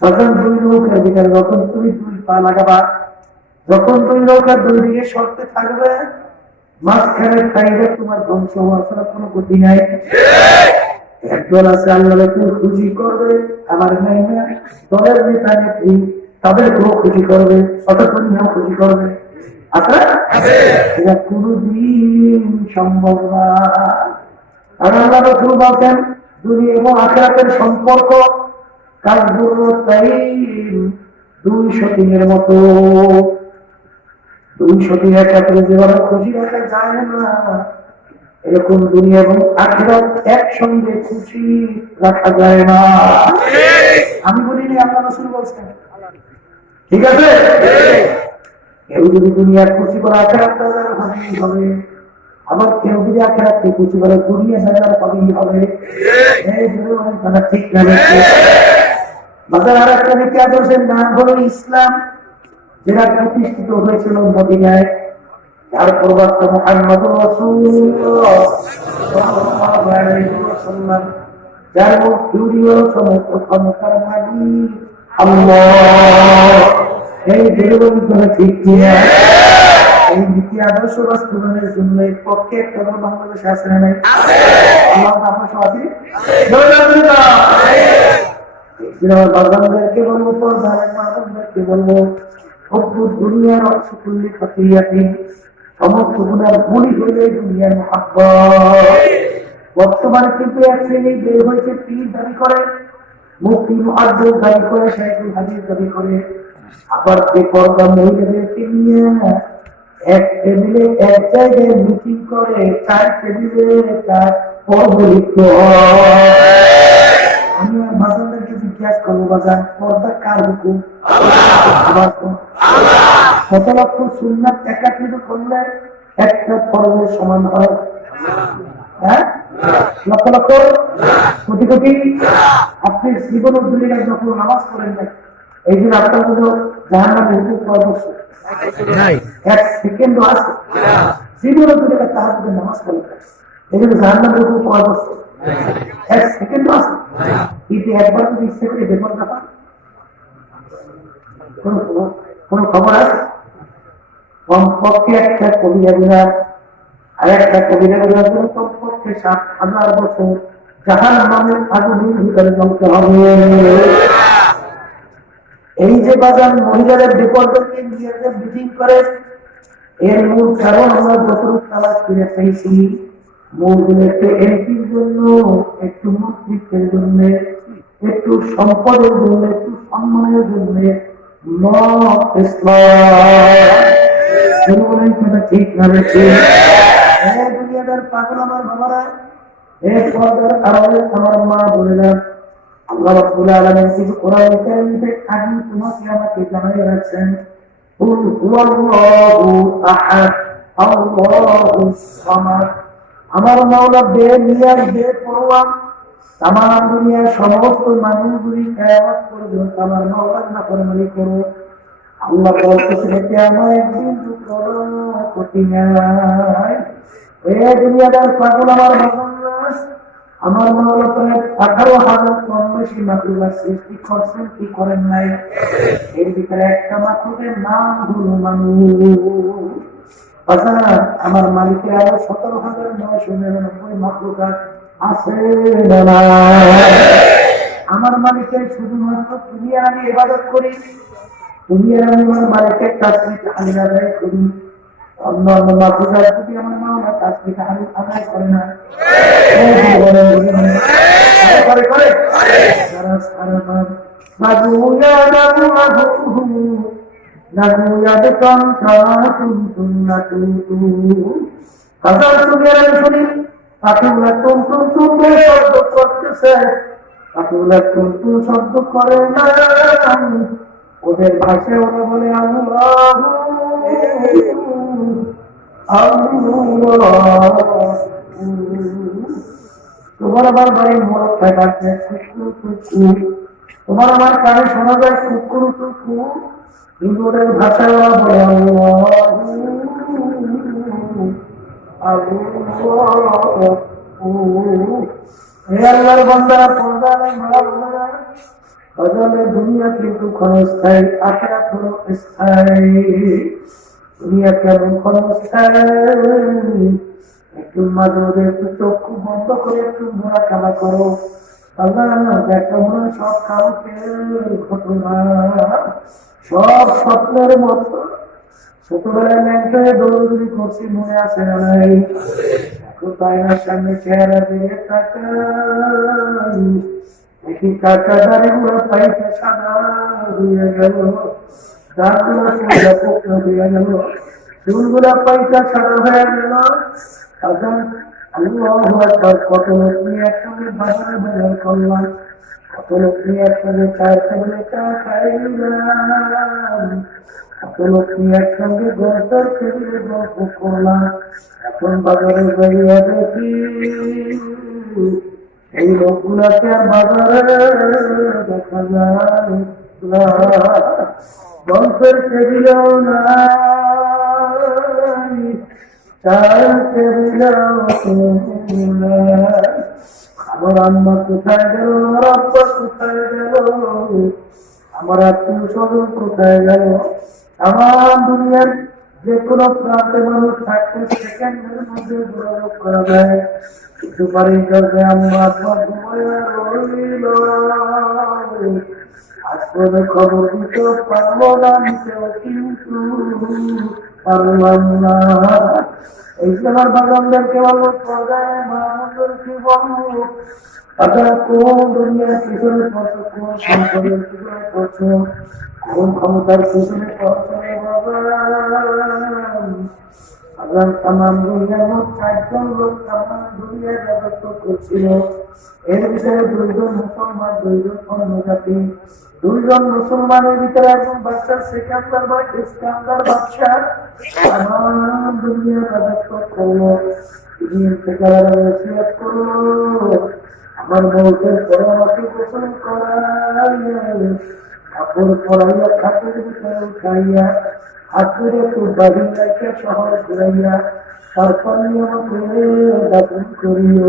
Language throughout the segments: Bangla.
তখন দুই নৌকার ভিতরে যখন তুমি দুই পা লাগাবা, যখন দুই নৌকার দুই দিকে সরতে থাকবে, মাঝখানে খাইবে তোমার ধ্বংস হওয়ার কোনো গতি নাই। একদল আছে আল্লাহকে খুশি করবে, আমার নাই না দলের নেতা নেত্রী তাদেরকেও খুশি করবে, অতক্ষণও খুশি করবে। আচ্ছা, এটা কোনদিন সম্ভব না। আর আল্লাহ রাসূল বলেন দুনিয়া এবং আখিরাতের সম্পর্ক দুই সতীনের মতো। দুই সতী একাত্রে যেভাবে খুশি রাখা যায় না, এরকম দুনিয়া এবং আখিরাত একসঙ্গে খুশি রাখা যায় না। আমি বলিনি, আল্লাহ রাসূল বলছেন। ঠিক আছে, কেউ যদি দুনিয়া খুশি করে আখিরাত হবে, আবার কেউ যদি আখিরাতকে খুশি করে দুনিয়া হবেই হবে। ঠিক না? বাজার আর একটা নীতি আদর্শের নাম হলো ইসলাম, যেটা প্রতিষ্ঠিত হয়েছিল মদিনায়, যার প্রবক্তা মুহাম্মদুর রাসূলুল্লাহ সাল্লাল্লাহু আলাইহি ওয়াসাল্লাম, যার মুক্তিও সমস্ত ক্ষমতার মালিক আল্লাহ। এই জীবন করে ঠিক কিনা? এই নীতি আদর্শ বাস্তবায়নের জন্য এর পক্ষে একটা বাংলাদেশে আছে না নাই? আল্লাহ আপনার সাথে বাজানদেরকে বলবো, পর্দার মাদেরকে বলবো, দুনিয়ার অংশকুল্লি খতিয়াতি, সমস্ত গুণার গুলি হইলে দুনিয়ার মুহাব্বত। বর্তমানে কিন্তু এক শ্রেণী বের হয়েছে, পীর দাবি করে, মুফতি মুআদ্দিস দাবি করে, শাইখুল হাদিস দাবি করে, আবার বেপরদা মহিলাদেরকে নিয়ে এক টেবিলে এক জায়গায় মিটিং করে, চার টেবিলে চার পর্ব লিখতে হয়। আমি আর বাজানদেরকে জিজ্ঞাসা করবো, বাজান পর্দা কার হুকুম? আবার শত লক্ষ সুন্নাত একাত্রিত করলে একটা পর্বের সমান হয়? হ্যাঁ, লক্ষ লক্ষ কোটি কোটি। আপনি জীবন উদ্দীলিকা যখন নামাজ পড়েন না, এই জন্য আপনার মধ্যে জাহান্নামের হুকুম পরামর্শ এক সেকেন্ড আছে। জীবন উদ্দীলিকা তার মধ্যে নামাজ পড়েন, এই জন্য জাহান্নামের হুকুম পরামর্শ এক সেকেন্ড আছে। কিন্তু একবার যদি ইচ্ছে করে বেতন না পান, কোন খবর আছে? কমপক্ষে একটা কবিরা গুণার আর একটা কবিরা গুণার জন্য কমপক্ষে 7,000 বছর জাহান্নামের আগুনের ভিতরে জ্বলতে হবে। এই যে বাজান মহিলাদের বিপর্যয়কে নিয়ে যে মিটিং করে, এর মূল কারণ আমরা যতটুকু তালাশ করে পেয়েছি, মূল একটু এমপির জন্য, একটু মন্ত্রিত্বের জন্য, একটু সম্পদের জন্য, একটু সম্মানের জন্য ঠিক রয়েছে। দুনিয়াদার পাগল আমার বাবারা, আমার মা বলে যান, আল্লাহ রাব্বুল আলামিন কিছু কোরআন কারীমে আগে তোমাকে আমাকে জানিয়ে রাখছেন, কুল হুয়াল্লাহু আহাদ আল্লাহুস সামাদ। আমার মাওলা বেনিয়ার বেপরোয়া, তামাম দুনিয়ার সমস্ত মানুষগুলি কিয়ামত পর্যন্ত আমার মাওলার নাফরমানি করো। আল্লাহ বলতেছেন, কিয়ামত একদিন কোনো ক্ষতি নাই। এই দুনিয়াদার পাগল আমার বাবা, আমার মাওলা প্রায় 18,000 কম বেশি মাখলুকাত সৃষ্টি করছেন, কি করেন নাই? এর ভিতরে একটা মাখলুকের নাম হলো মানুষ। আমার মালিকের আরো 17,999 মাখলুকাত আছে না? আমার মালিকের শুধুমাত্র তুমি আর আমি ইবাদত করি, তুমি আর আমি আমার মালিকের তাসবিহ তাহলিল আদায় করি। অন্যান্য মাখলুকাত যদি আমার মাওলা তাসবিহ তাহলিল আদায় করে না, শব্দ করে না, ওদের ভাষায় ওরা বলে আল্লাহ আল্লাহ। তোমার আমার বাড়ির মোড়ক থাকাচ্ছে তোমার আমার কানে শোনা যায় কুকুর কুকুর, কিন্তু ওদের ভাষায় ওরা বলে আল্লাহর বান্দারা পর্দায় মারা বলে বদলে দুনিয়া কিন্তু ক্ষণস্থায়ী, আখিরাত হলো স্থায়ী। দুনিয়া কেমন ক্ষণস্থায়ী, একটু মাঝে মাঝে একটু চক্ষু বন্ধ করে একটু মোনাকাবা করো, আল্লাহ দেখা মনে সব কালকের ঘটনা, সব স্বপ্নের মতো। ছোটবেলায় ল্যাংটায় দৌড়দৌড়ি করছি, মনে আছে না নাই? এখন তাইনার সামনে চেহারা দিয়ে তাকাই, দেখি কাকা দাড়িগুলো পাইতে সাদা হয়ে গেল, দাঁতগুলো সোজা পোকরা হয়ে গেল, চুলগুলা পাইতে সাদা হয়ে গেল। আল্লাহু আকবার। কত লোক নিয়ে একসঙ্গে বাজারে বাজার করলাম, কত লোক নিয়ে একসঙ্গে চায়ের টেবিলে চা খাইলাম, কত লোক নিয়ে একসঙ্গে গল্পের টেবিলে গল্প করলাম। এখন বাজারে যাইয়া দেখি এই লোকগুলাকে আর বাজারে দেখা যায় না, গল্পের টেবিলেও নাই, চায়ের টেবিলেও নাই। আমার আম্মা কোথায় গেল, আমার আব্বা কোথায় গেল, আমার আত্মীয় স্বজন কোথায় গেল? আমার দুনিয়ার যে কোনো প্রান্তে মানুষ থাকতে সেকেন্ডের মধ্যে যোগাযোগ করা যায়, কিছু পারি করবে আম্মা আব্বা ঘুমাইয়া রইল, আজ করে খবর দিতে পারবো না, নিতেও কিন্তু পারলাম না। এই যে আমার বাগানদেরকে বলবো, পর্দায় মা মন্দিরকে বলবো, আপনারা কোন দুনিয়ার পিছনে পড়ছো, কোন সম্পদের পিছনে পড়ছো, কোন ক্ষমতার পিছনে পড়ছো? আল্লাহ তামাম দুনিয়ার মোট 4 জন লোক তামাম দুনিয়ায় রাজত্ব করছিল। এর ভিতরে 2 জন মুসলমান, 2 জন অন্য জাতি। 2 জন মুসলমানের ভিতরে একজন বাদশা সিকান্দার বা ইস্কান্দার বাদশা তামাম দুনিয়ার রাজত্ব করলো। তিনি ইন্তেকালের ওসিয়ত করলো, আমার মৌতের পরে আমাকে গোসল করাইয়া, কাপড় পরাইয়া, খাটের ভিতরে উঠাইয়া, হাতের একটু বাড়ি রাখে শহর ঘুরাইয়া, তারপর আমাকে দাফন করিও।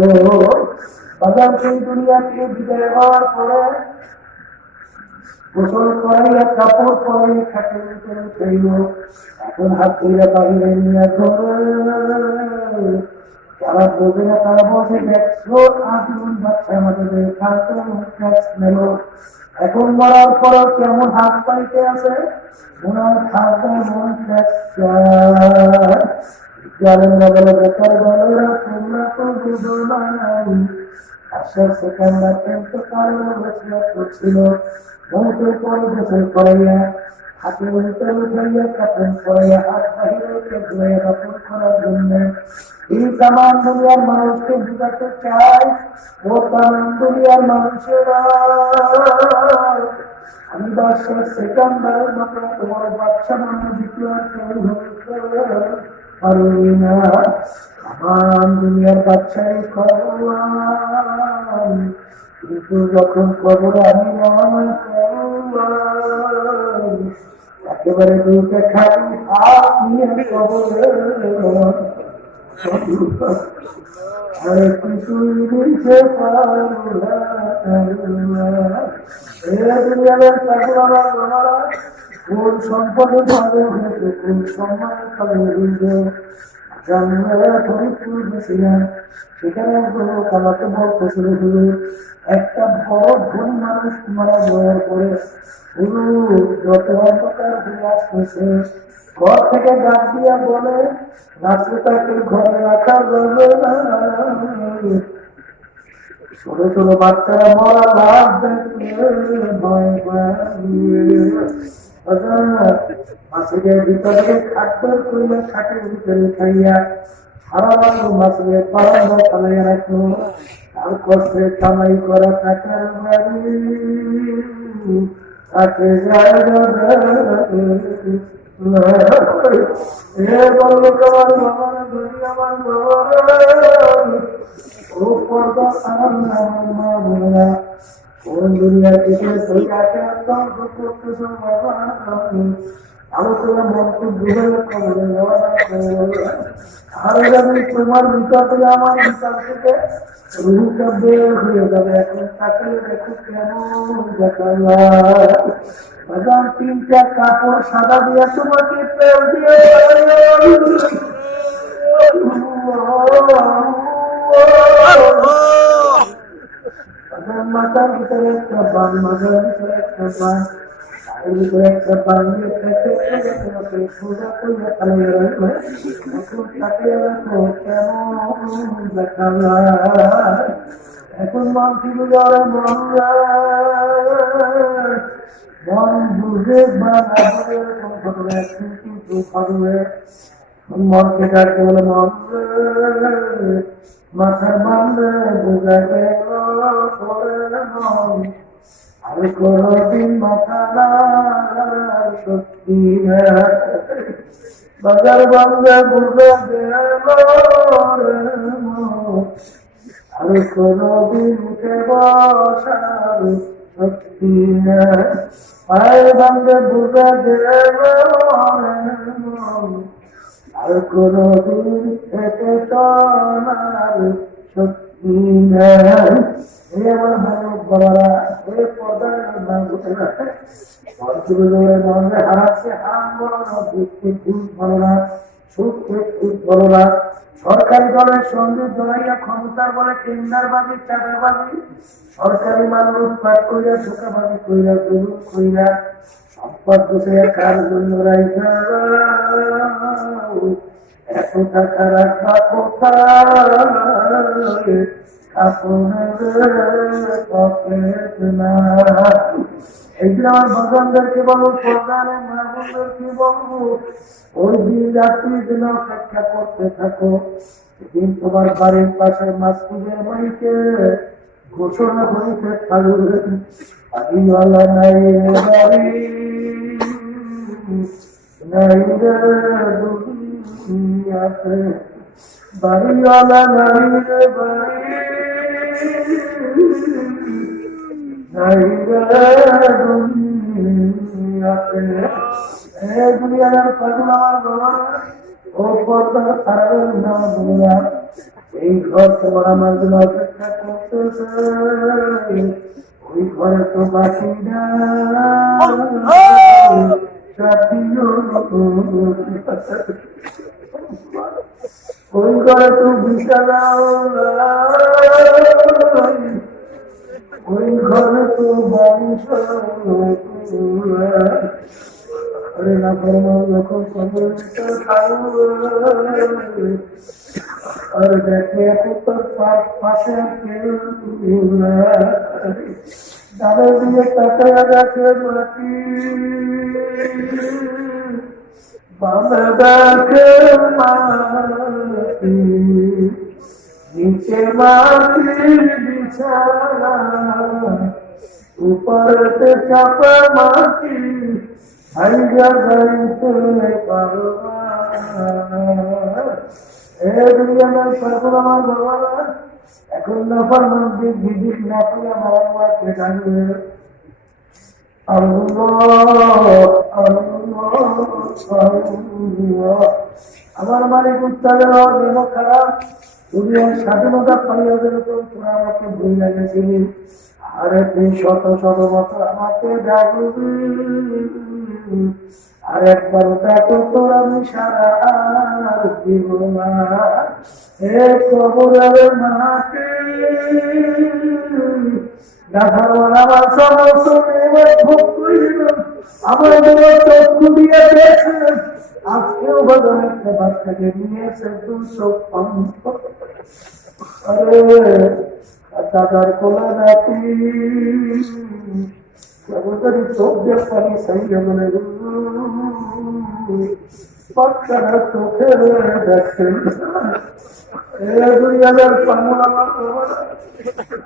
বাজার সেই দুনিয়া থেকে বিদায় হওয়ার পরে গোসল করাইয়া, কাপড় পরাইয়া, খাটের ভিতরে উঠাইল। এখন হাত ধরে বাহিরে নিয়ে ঘরে, যারা বোঝে না তারা বসে দেখছো আজীবন বাচ্চা আমাদের ট্যাক্স নেল। এখন মরার পরেও কেমন হাত পাইতে আছে, ওনার খাতা মন বেকার বলেরা তোমরা তো বুঝো নাই। আশ্বাস সেখানরা কিন্তু কারণ করছিল, মৌতের পরে গোসল করাইয়া, হাতের ভিতরে উঠাইয়া, কাপড় পরাইয়া, হাত বাহিরে ধুয়ে কাপড় করার জন্য। এই তামাম দুনিয়ার মানুষকে বুঝাতে চাই, ও তামাম দুনিয়ার মানুষেরা, আমি বাদশাহ সিকান্দারের মতো তোমার বাচ্চা মানুষ দ্বিতীয় কেউ হতে পারবি না। তামাম দুনিয়ার বাচ্চাই করলাম, কিন্তু যখন কবর আমি মনে করলাম, একেবারে দুইটা খালি হাত নিয়ে কবরে আরে কিছুই দিতে পারবো না। কোন সম্পদে ভালো হয়েছে, কোন সম্মানে ভালো হয়েছে, সেখানে আমাকে বলতেছিল, একটা বড় ধনী মানুষ মারা যাওয়ার পরে যত অন্ধকার হয়ে আসতেছে, ঘর থেকে ডাক দিয়া বলে রাস্তাকে ঘরে রাখা যাবে না। ছোট ছোট বাচ্চারা মরা লাভ দেখলে ভয় মাছের ভিতরে খাদ্য করলে খাটের ভিতরে খাইয়া সারা মাছের পাড়া চালাইয়া রাখলো। আর কষ্টে কামাই করা টাকার বাড়ি তাকে আলোচনা মন্তব্য খবরে আর যাবে তোমার ভিতর থেকে আমার ভিতর থেকে রুহটা বের হয়ে যাবে। এখন তাকালে দেখো কেমন দেখা যায়। তিনটা কাপড় সাদা দিয়ে তোমাকে তেল দিয়ে মাথার ভিতরে একটা বান, মাথার ভিতরে একটা বান, গায়ের ভিতরে একটা বান দিয়ে তোমাকে সোজা করে ফেলে রাখবে। এখন তাকে রাখো কেমন দেখা যায়। এখন মন ফিরে যাওয়ার মন মন বুঝে কিন্তু পারবে মনকে ডাকতে বলে মন মাথার বান্ধে বুঝাবে আর কোনদিন মাথা সত্যি বাজার বান্ধে বুঝাবে আর কোনদিন উঠে বসার সত্যি পায়ের বান্ধে বুঝাবে আর কোনদিন থেকে চলার সত্যি আমার ভালো বাবারা এ পর্দার মনে হারাচ্ছে হারাম বলো না, দুঃখে খুব ভালো না, সুখে খুব ভালো না। সরকারি দলের সঙ্গে জড়াইয়া ক্ষমতার বলে টেন্ডারবাজি চাঁদাবাজি, সরকারি মাল লুটপাট কইরা ধোঁকাবাজি কইরা জরুর কইরা সম্পদ বসে কার জন্য রাইখা এত টাকা রাখা কোথায় এইদিন আমার ভগবানদেরকে বলবো, প্রধানে মা বোনদেরকে বলবো, ওই দিন রাত্রি যেন অপেক্ষা করতে থাকো। সেদিন তোমার বাড়ির পাশে মাসকুদের মাইকে ঘোষণা হইতে থাকবে, বাড়িওয়ালা নাই রে বাড়ি, নাই রে দুনিয়াতে, বাড়িওয়ালা নাই রে বাড়ি, নাই রে দুনিয়াতে। দুনিয়ার পাগল আমার বাবা, ও পর্দার তারার নাম বললাম, এই ঘর তোমার আমার জন্য অপেক্ষা করতেছে, ওই ঘরে তো বাকি না ওই ঘরে তো বিশালা, ওই ঘরে তো বংশ না ফরমান যখন আর দেখে তোর পাশে দাদা দিয়ে টাকা রাখে মাটি বাবা রাখে মাটি নিচে মাটির বিছানা উপরতে চাপা মাটি হাইয়া গাইতে পারবা। দুনিয়ার পাগল আমার বাবা, এখন নাফার মধ্যে বিদিক না পেলে আমার আল্লাহকে ডাকবে, আমার মালিক উত্তালের দেহ খারাপ, দুনিয়ার স্বাধীনতা পাইয়া যেরকম তোরা আমাকে ভুল লাগেছিলি, আরে তুই শত শত বছর আমাকে ডাকবি, আর একবার দেখো তোর আমি সারা আর দিব না। হে কবরের মাটি আমার সমস্ত ভোগ করিল, আমার চক্ষু দিয়ে দেখে আজকেও ভগবান একটা বাচ্চাকে নিয়েছে 250। আরে দাদার কোলা নাতি চোখ দিয়ে পানি সেই জন্য বাচ্চারা চোখে দেখছেন।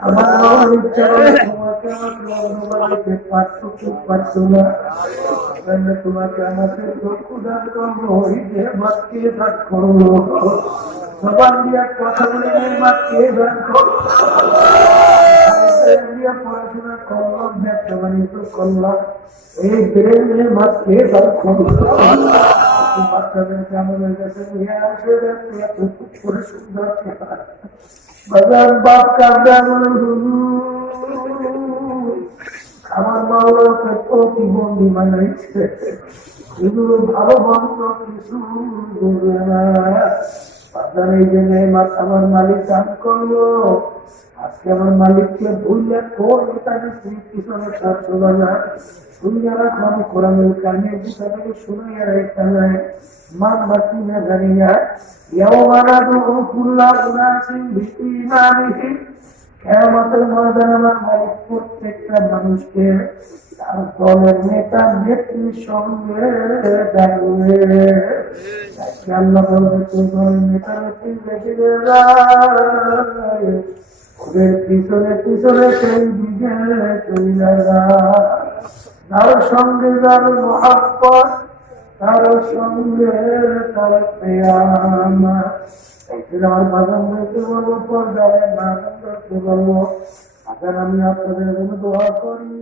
আমার ইচ্ছা তোমাকে আমাকে চক্ষু দান করবো, মাতকে দান করবো, সবার দিয়ে কথা বলে মাতকে দান করবো। নিয়ে পড়াশোনা করলাম, ব্যবসা বাণিজ্য করলাম, এই ব্রেনের মাঝে বাচ্চাদেরকে আমাদের কাছে নিয়ে আসে করে সুন্দর বাজার বাপ কান্দা আমার মাওলাকে প্রতিবন্ধী বানাইছে, এগুলো ভালো মন্দ কিছু বলবে না। এই যে নেমাত আমার মালিক দান করলো, আজকে আমার মালিককে ভুললে তোর তাকে পিছনে সাতশো বাজার শুনিয়া রাখো। আমি কোরআনুল কারিমের বিষয়টাকে শুনিয়া রেখা যায় মান বাকি না জানিয়া কিয়ামতের ময়দানে আমার মালিক প্রত্যেকটা মানুষকে তার দলের নেতা নেত্রীর সঙ্গে ডাকবে। আল্লাহ বলবে তুই দলের নেতা নেত্রী রেখে ওদের পিছনে পিছনে সেই দিকে চলে তার সঙ্গে যার মহাব্বত, তার সঙ্গে তার প্রেম। আমার বাগান বলতে বলবো, পর্যায়ে বাগান করতে বলবো। আগার আমি আপনাদের জন্য দোয়া করি।